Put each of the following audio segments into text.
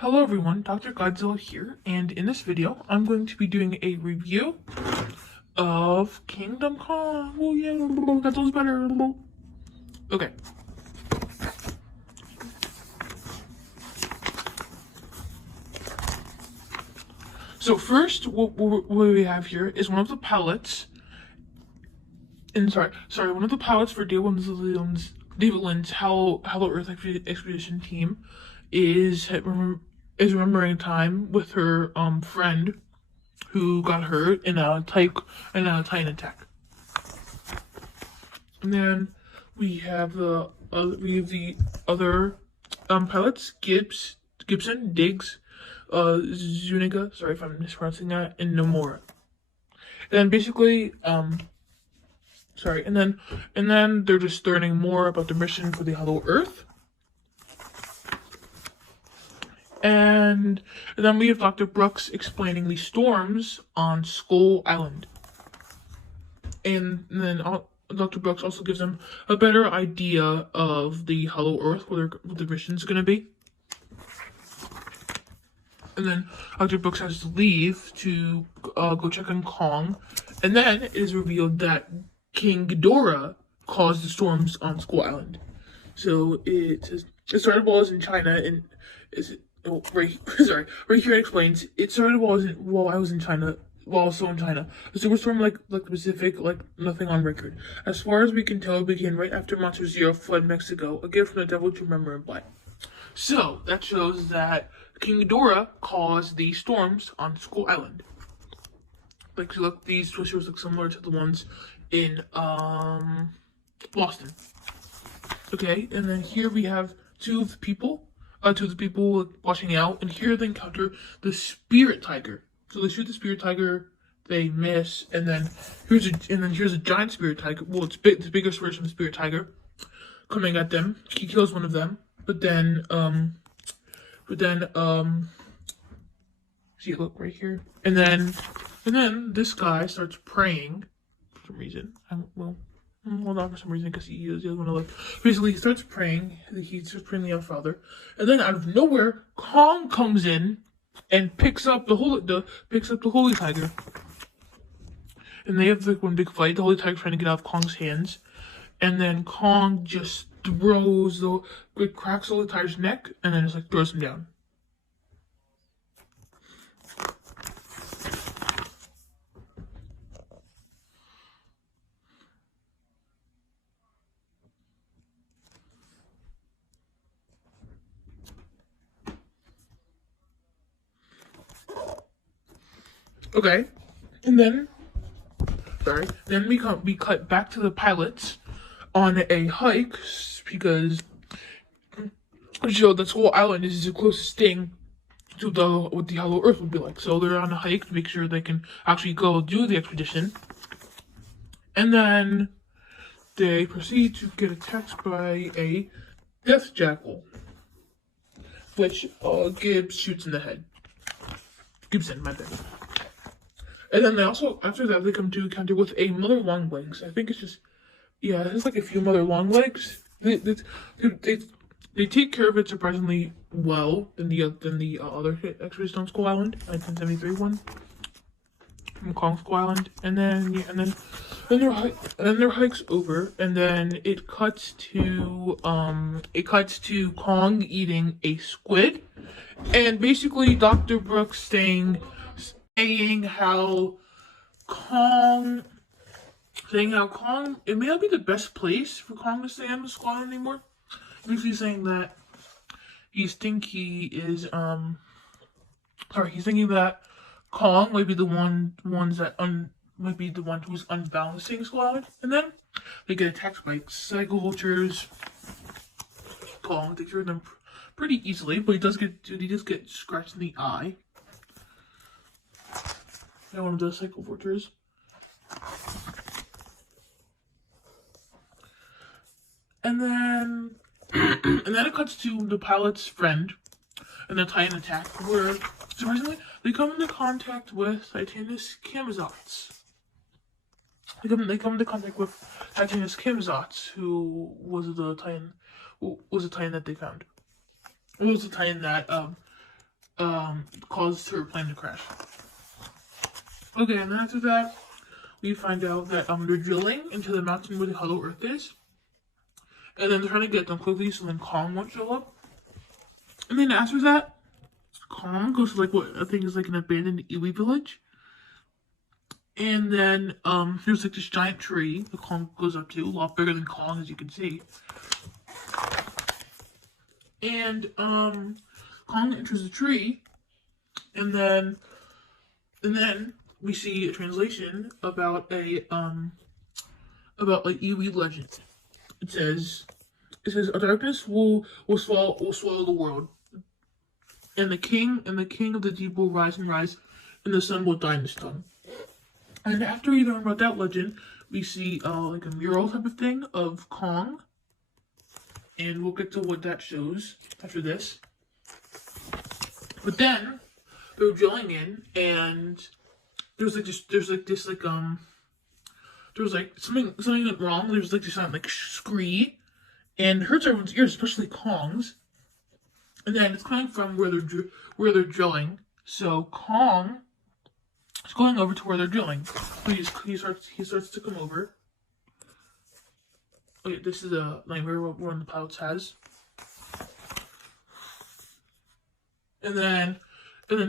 Hello everyone, Dr. Godzilla here, and in this video, I'm going to be doing a review of Kingdom Come. Oh yeah, Godzilla's better. Okay. So first, what we have here is one of the palettes, and one of the palettes for David Lynn's Hollow Earth Expedition team is remembering time with her friend who got hurt in a Titan attack. And then we have the other pilots: Gibson, Diggs, Zuniga. Sorry if I'm mispronouncing that, and Nomura. And then basically, and then they're just learning more about the mission for the Hollow Earth. And then we have Dr. Brooks explaining the storms on Skull Island. And then Dr. Brooks also gives them a better idea of the Hollow Earth, what the mission's going to be. And then Dr. Brooks has to leave to go check on Kong. And then it is revealed that King Ghidorah caused the storms on Skull Island. So it started while I was in China, and right here it explains it started while I was in China. While also in China, a superstorm like the Pacific, like nothing on record. As far as we can tell, it began right after Monster Zero fled Mexico, a gift from the devil to remember and play. So that shows that King Ghidorah caused the storms on Skull Island. Like, look, these twisters look similar to the ones in Boston. Okay, and then here we have two of the people watching out, and here they encounter the Spirit Tiger. So they shoot the Spirit Tiger, they miss, and then here's a giant Spirit Tiger. Well, it's the biggest version of the Spirit Tiger coming at them. He kills one of them, but then see, look right here, and then this guy starts praying for some reason. Well, not for some reason, because he doesn't want to live. Basically, he starts praying the Our Father, and then out of nowhere, Kong comes in and picks up the Holy Tiger. And they have one big fight. The Holy Tiger's trying to get out of Kong's hands, and then Kong just cracks the Holy Tiger's neck, and then just throws him down. Okay, and then we cut back to the pilots on a hike, because that Skull Island is the closest thing to what the Hollow Earth would be like. So they're on a hike to make sure they can actually go do the expedition. And then they proceed to get attacked by a death jackal, which Gibbs shoots in the head. Gibson, my bad. And then after that, they come to encounter with a Mother Longlegs. I think it's like a few Mother Longlegs. They take care of it surprisingly well than the other expedition on Skull Island, 1973 one from Kong Skull Island. And then their hike's over, and then it cuts to Kong eating a squid, and basically Dr. Brooks saying how Kong, it may not be the best place for Kong to stay on the Skull Island anymore. Basically saying that he's thinking that Kong might be the one who's unbalancing Skull Island, and then they get attacked by Psycho Vultures. Kong takes care of them pretty easily, but he does get scratched in the eye. And one of the Psycho Vultures. And then it cuts to the pilot's friend and the Titan attack, where surprisingly they come into contact with Titanus Camazotz. They come into contact with Titanus Camazotz, who was the Titan that they found. It was the Titan that caused her plane to crash. Okay, and then after that, we find out that they're drilling into the mountain where the Hollow Earth is. And then they're trying to get them quickly so then Kong won't show up. And then after that, Kong goes to like what I think is like an abandoned Iwi village. And then there's like this giant tree that Kong goes up to, a lot bigger than Kong as you can see. And Kong enters the tree, and then we see a translation about a Iwi legend. It says a darkness will swallow the world, and the king of the deep will rise, and the sun will die in the sun. And after we learn about that legend, we see like a mural type of thing of Kong, and we'll get to what that shows after this. But then they're drilling in, and there's something went wrong. There's like this sound like scree, and it hurts everyone's ears, especially Kong's. And then it's coming from where they're drilling. So Kong is going over to where they're drilling. So he starts to come over. Okay, this is a nightmare one of the pilots has. And then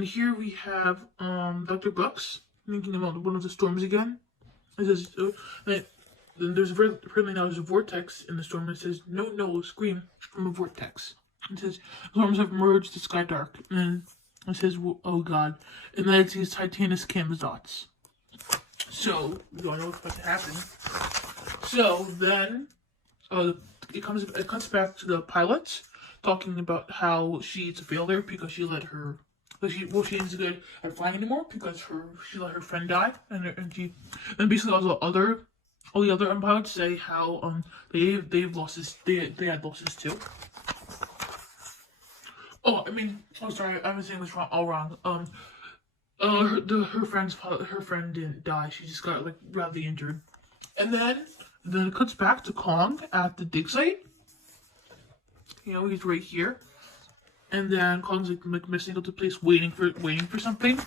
here we have Dr. Bucks thinking about one of the storms again. It says then apparently now there's a vortex in the storm. It says no scream from a vortex. It says storms have emerged, the sky dark, and then it says oh god, and then it says Titanus Camazotz. So we don't know what's about to happen. So then it comes back to the pilots talking about how she's a failure because she let her. She isn't good at flying anymore because she let her friend die, and basically all the other pilots say how they had losses too. Oh, sorry, I was saying this all wrong. Her friend didn't die. She just got like badly injured, and then it cuts back to Kong at the dig site. You know, he's right here. And then Kong's like missing out the place, waiting for something.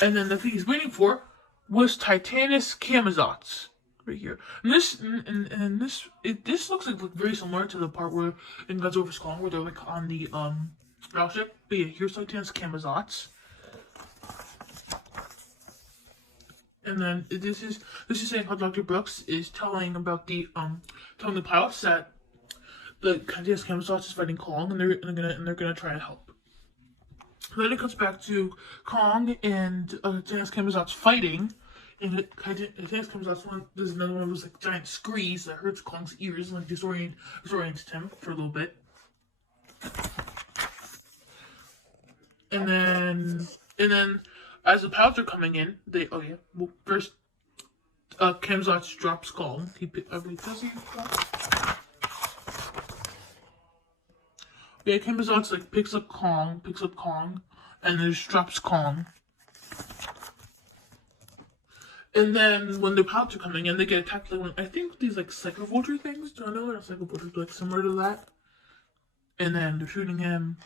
And then the thing he's waiting for was Titanus Camazotz, right here. And this looks like very similar to the part where in Godzilla vs Kong where they're like on the battleship. But yeah, here's Titanus Camazotz. And then this is saying how Dr. Brooks is telling about telling the pilots that the Titanus Camazotz is fighting Kong, and they're gonna try to help. Then it comes back to Kong and Titanus Camazotz fighting, and Titanus Camazotz there's another one of those like giant screes that hurts Kong's ears and like disorients him for a little bit. And then as the pilots are coming in, first Camazotz drops Kong. Yeah, Camazotz like picks up Kong, and then just drops Kong. And then when the pilots are coming in, they get attacked like I think these like Psycho Vulture things. Do I know they're Psycho Vulture like similar to that? And then they're shooting him.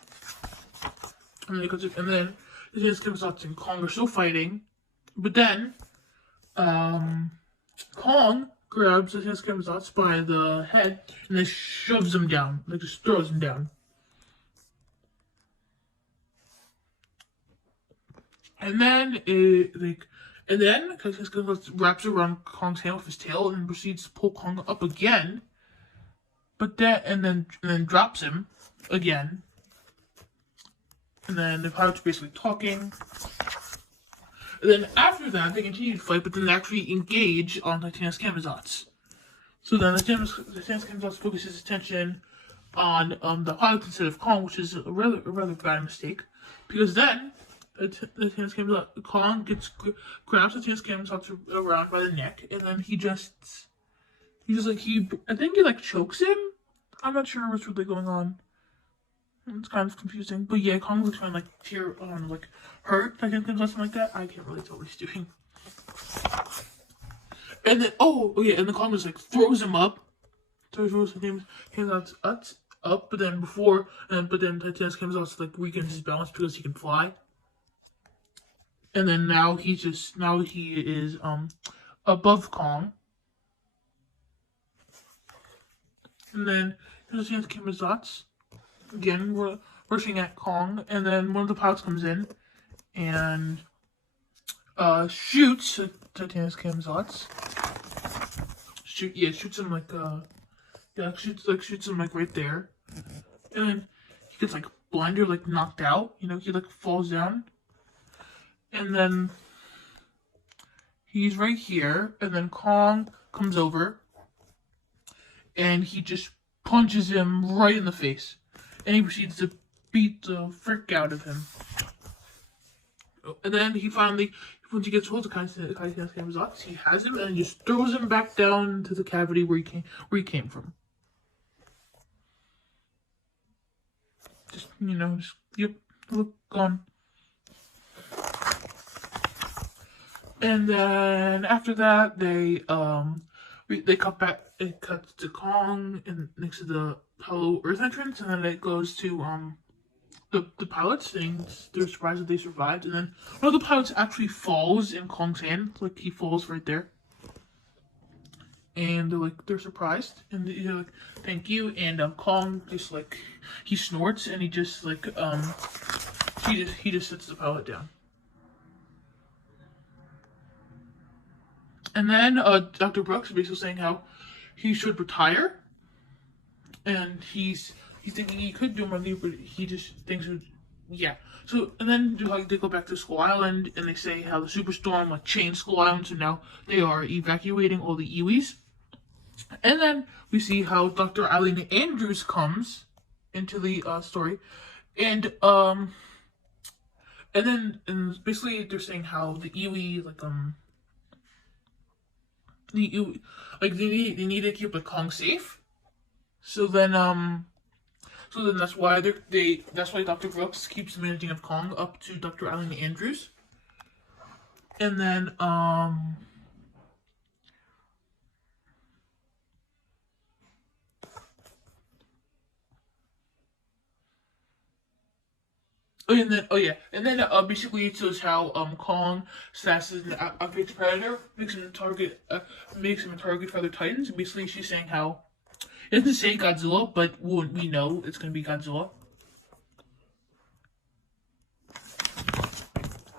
And then Camazotz and Kong are still fighting, but then Kong grabs Camazotz by the head and then shoves him down, like just throws him down. And then Camazotz wraps around Kong's hand with his tail and then proceeds to pull Kong up again. But and then drops him again. And then the pilots are basically talking. And then after that, they continue to fight, but then they actually engage on Titanus Camazotz. So then Titanus Camazotz focuses his attention on the pilots instead of Kong, which is a rather bad mistake. Because then Titanus Camazotz, Kong grabs Titanus Camazotz around by the neck, and then he chokes him. I'm not sure what's really going on. It's kind of confusing, but yeah, Kong was trying to tear on hurt Titanus Camazotz, something like that. I can't really tell what he's doing. And then and then Kong just throws him up. So he throws Camazotz up, but then Titanic comes out, like weakens his balance because he can fly. And then now he is above Kong. And then Titanic Kamiza's again rushing at Kong, and then one of the pilots comes in and shoots Titanic Kamiza's. Shoots him shoots him like right there. And then he gets like blinded, like knocked out, he like falls down. And then he's right here, and then Kong comes over and he just punches him right in the face. And he proceeds to beat the frick out of him. And then he finally, once he gets hold of Kamiza's, he has him and he just throws him back down to the cavity where he came from. Yep, look, gone. And then after that, they cut back. It cuts to Kong and next to the Hollow Earth entrance, and then it goes to the pilots saying they're surprised that they survived. And then one of the pilots actually falls in Kong's hand, like he falls right there. And they're surprised, and they're like, "Thank you." And Kong just he snorts, and he just he just sits the pilot down. And then Dr. Brooks is basically saying how he should retire, and he's thinking he could do more, but he just thinks yeah. So and then they go back to Skull Island, and they say how the superstorm changed Skull Island, so now they are evacuating all the Iwis. And then we see how Dr. Eileen Andrews comes into the story, and basically they're saying how the Iwi they need to keep Kong safe. So then that's why Dr. Brooks keeps managing of Kong up to Dr. Eileen Andrews. And then basically it shows how Kong assassins an apex predator, makes him a target for other titans. And basically she's saying how it doesn't say Godzilla, but we know it's gonna be Godzilla.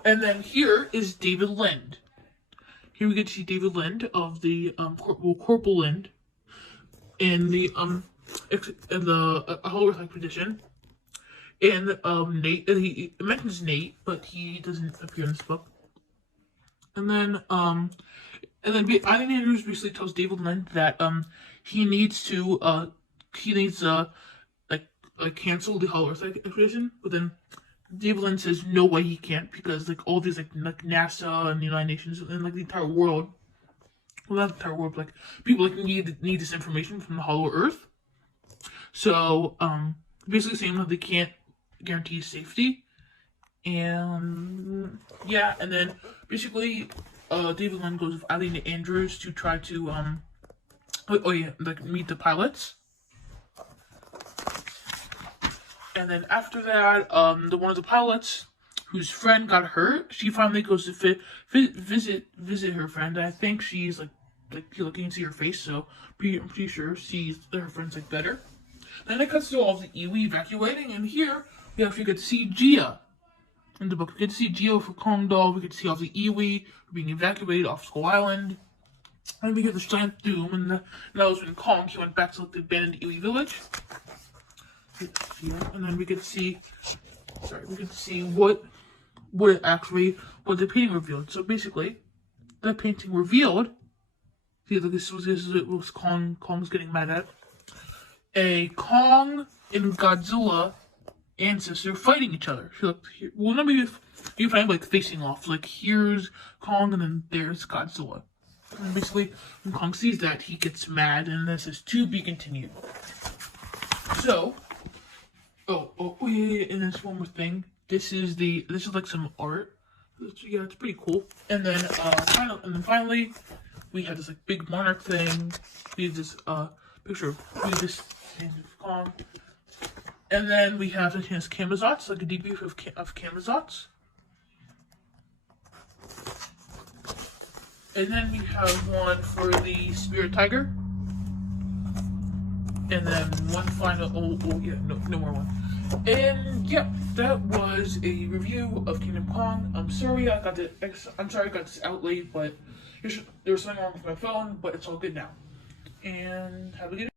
And then here is David Lind. Here we get to see David Lind of the Corporal Lind in the Hollow Earth expedition. And Nate, he mentions Nate, but he doesn't appear in this book. And then Eileen Andrews basically tells David Lind that he needs to cancel the Hollow Earth expedition. But then David Lind says no way he can't, because all these NASA and the United Nations and the entire world, well, not the entire world, but people need this information from the Hollow Earth. So basically saying that they can't guarantee safety. And yeah, and then basically David Lind goes with Eileen Andrews to try to meet the pilots. And then after that, one of the pilots whose friend got hurt, she finally goes to visit her friend. I think she's you can see her face, so I'm pretty sure her friend's better. Then it cuts to all of the Iwi evacuating, and here we actually get to see Gia in the book. We get to see Gia for Kong Doll. We get to see all the Iwi being evacuated off Skull Island. And we get the giant doom, and that was when Kong went back to the abandoned Iwi village. And then we get to see what the painting revealed. So basically, that painting revealed. See, this was Kong's getting mad at. A Kong and Godzilla ancestor fighting each other. So you find facing off. Here's Kong and then there's Godzilla. And basically, when Kong sees that, he gets mad, and this is to be continued. So, and there's one more thing. This is some art. Yeah, it's pretty cool. And then finally, we have this big monarch thing. We have this picture of Kong. And then we have his Camazotz, like a debrief of Camazotz. And then we have one for the Spirit Tiger. And then one final, no more one. And yeah, that was a review of Kingdom Come. I'm sorry I got this out late, but there was something wrong with my phone, but it's all good now. And have a good day.